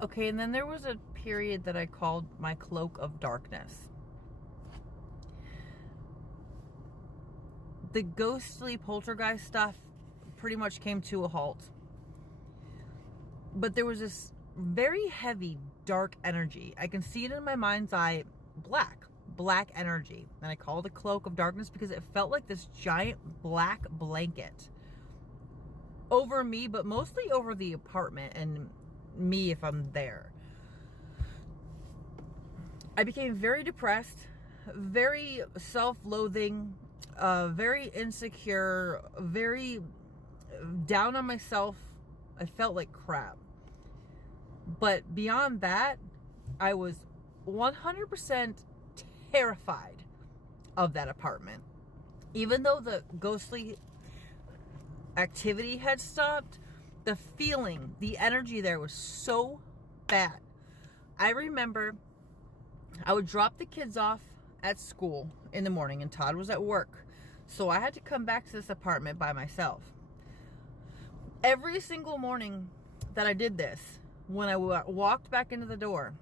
Okay, and then there was a period that I called my cloak of darkness. The ghostly poltergeist stuff pretty much came to a halt. But there was this very heavy, dark energy. I can see it in my mind's eye, black energy. And I call it a cloak of darkness because it felt like this giant black blanket over me, but mostly over the apartment and me if I'm there. I became very depressed, very self-loathing, very insecure, very down on myself. I felt like crap. But beyond that, I was 100% terrified of that apartment. Even though the ghostly activity had stopped, the feeling, the energy there was so bad. I remember I would drop the kids off at school in the morning and Todd was at work. So I had to come back to this apartment by myself. Every single morning that I did this, when I walked back into the door,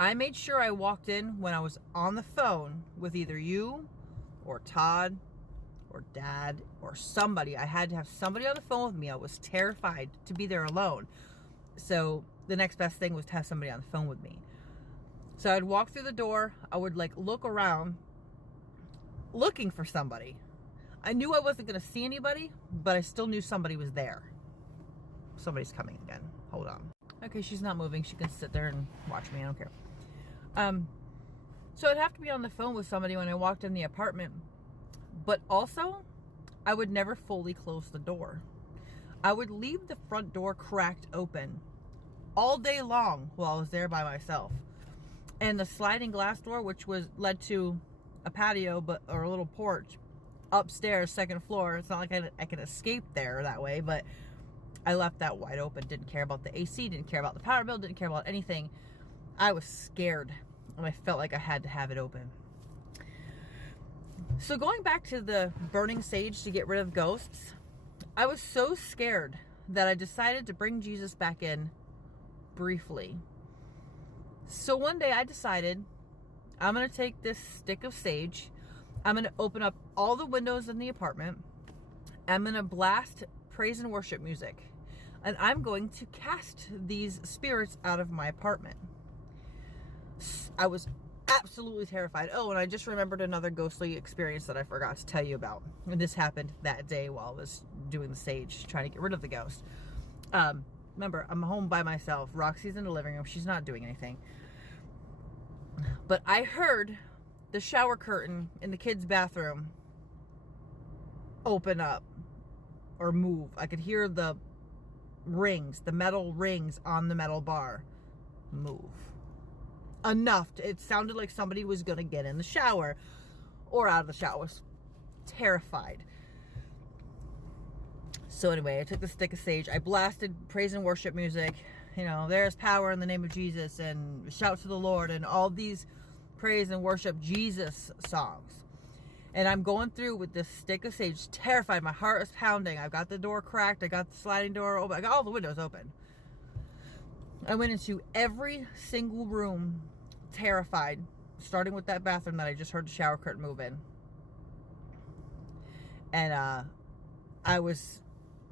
I made sure I walked in when I was on the phone with either you or Todd or Dad or somebody. I had to have somebody on the phone with me. I was terrified to be there alone. So the next best thing was to have somebody on the phone with me. So I'd walk through the door. I would look around looking for somebody. I knew I wasn't going to see anybody, but I still knew somebody was there. Somebody's coming again. Hold on. Okay, she's not moving. She can sit there and watch me. I don't care. So I'd have to be on the phone with somebody when I walked in the apartment. But also, I would never fully close the door. I would leave the front door cracked open all day long while I was there by myself. And the sliding glass door, which led to a patio or a little porch upstairs, second floor. It's not like I could escape there that way, but I left that wide open. Didn't care about the AC, didn't care about the power bill, didn't care about anything. I was scared and I felt like I had to have it open. So going back to the burning sage to get rid of ghosts, I was so scared that I decided to bring Jesus back in briefly. So one day I decided I'm going to take this stick of sage. I'm going to open up all the windows in the apartment. I'm going to blast praise and worship music. And I'm going to cast these spirits out of my apartment. I was absolutely terrified. Oh, and I just remembered another ghostly experience that I forgot to tell you about. And this happened that day while I was doing the sage, trying to get rid of the ghost. Remember, I'm home by myself. Roxy's in the living room. She's not doing anything. But I heard the shower curtain in the kids' bathroom open up or move. I could hear the rings, the metal rings on the metal bar move. Enough. It sounded like somebody was going to get in the shower or out of the shower. I was terrified. So anyway, I took the stick of sage. I blasted praise and worship music. You know, there's power in the name of Jesus and shout to the Lord and all these praise and worship Jesus songs. And I'm going through with this stick of sage, terrified. My heart is pounding. I've got the door cracked. I got the sliding door open. I got all the windows open. I went into every single room, terrified, starting with that bathroom that I just heard the shower curtain move in. And I was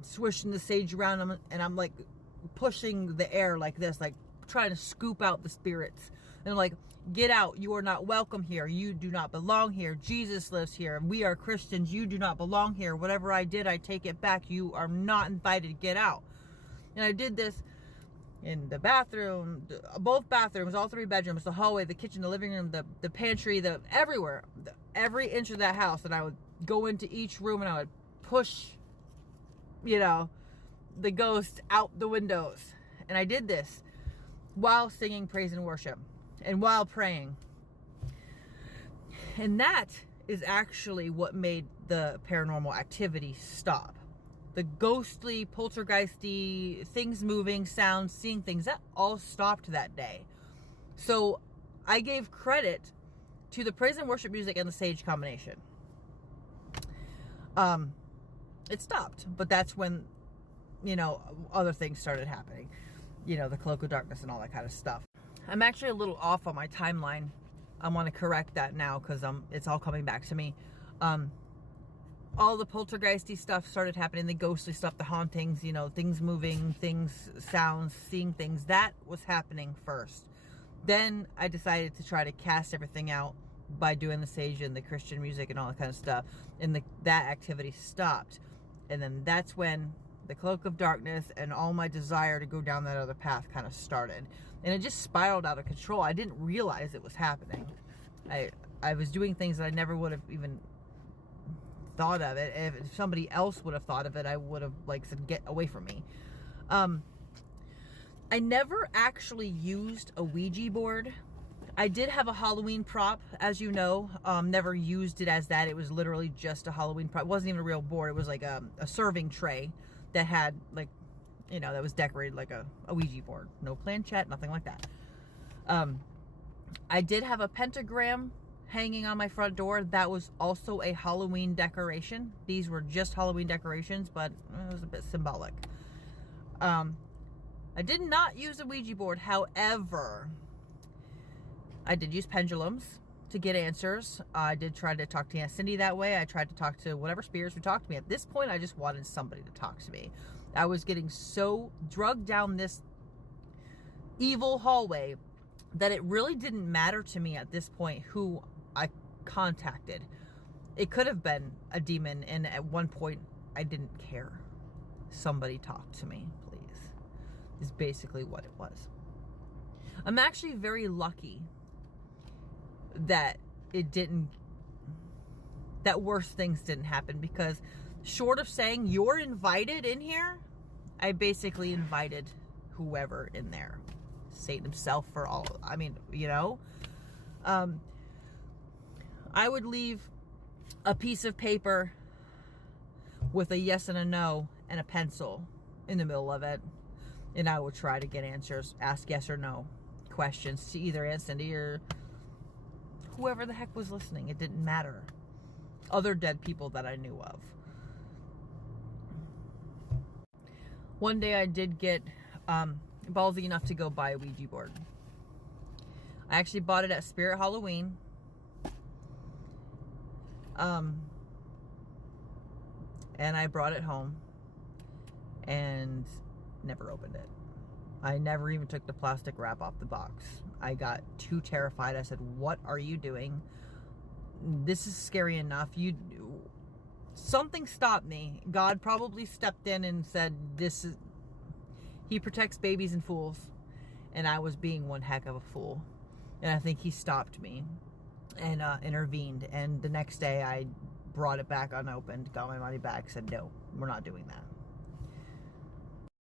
swishing the sage around, and I'm like pushing the air like this, like trying to scoop out the spirits. And I'm like, get out. You are not welcome here. You do not belong here. Jesus lives here. We are Christians. You do not belong here. Whatever I did, I take it back. You are not invited. Get out. And I did this in the bathroom, both bathrooms, all three bedrooms, the hallway, the kitchen, the living room, the pantry, everywhere, every inch of that house. And I would go into each room and I would push, the ghost out the windows. And I did this while singing praise and worship and while praying. And that is actually what made the paranormal activity stop. The ghostly, poltergeisty, things moving, sounds, seeing things, that all stopped that day. So I gave credit to the praise and worship music and the sage combination. It stopped, but that's when, other things started happening. the cloak of darkness and all that kind of stuff. I'm actually a little off on my timeline. I want to correct that now because it's all coming back to me. All the poltergeisty stuff started happening, the ghostly stuff, the hauntings, things moving, things, sounds, seeing things. That was happening first. Then I decided to try to cast everything out by doing the sage and the Christian music and all that kind of stuff. And that activity stopped. And then that's when the cloak of darkness and all my desire to go down that other path kind of started. And it just spiraled out of control. I didn't realize it was happening. I was doing things that I never would have even thought of it. If somebody else would have thought of it, I would have said, get away from me. I never actually used a Ouija board. I did have a Halloween prop, as you know. Never used it as that. It was literally just a Halloween prop. It wasn't even a real board. It was like a serving tray that had that was decorated like a Ouija board. No planchette, nothing like that. I did have a pentagram hanging on my front door. That was also a Halloween decoration. These were just Halloween decorations, but it was a bit symbolic. I did not use a Ouija board. However, I did use pendulums to get answers. I did try to talk to Aunt Cindy that way. I tried to talk to whatever spirits would talk to me. At this point, I just wanted somebody to talk to me. I was getting so drugged down this evil hallway that it really didn't matter to me at this point who I contacted. It could have been a demon, and at one point I didn't care. Somebody talk to me, please, is basically what it was. I'm actually very lucky that that worse things didn't happen, because short of saying you're invited in here, I basically invited whoever in there. Satan himself, for all, I would leave a piece of paper with a yes and a no and a pencil in the middle of it, and I would try to get answers, ask yes or no questions to either Aunt Cindy or whoever the heck was listening. It didn't matter. Other dead people that I knew of. One day I did get ballsy enough to go buy a Ouija board. I actually bought it at Spirit Halloween. And I brought it home and never opened it. I never even took the plastic wrap off the box. I got too terrified. I said, what are you doing? This is scary enough. Something stopped me. God probably stepped in and said, he protects babies and fools. And I was being one heck of a fool. And I think he stopped me and intervened. And the next day I brought it back unopened, got my money back, said, no, we're not doing that.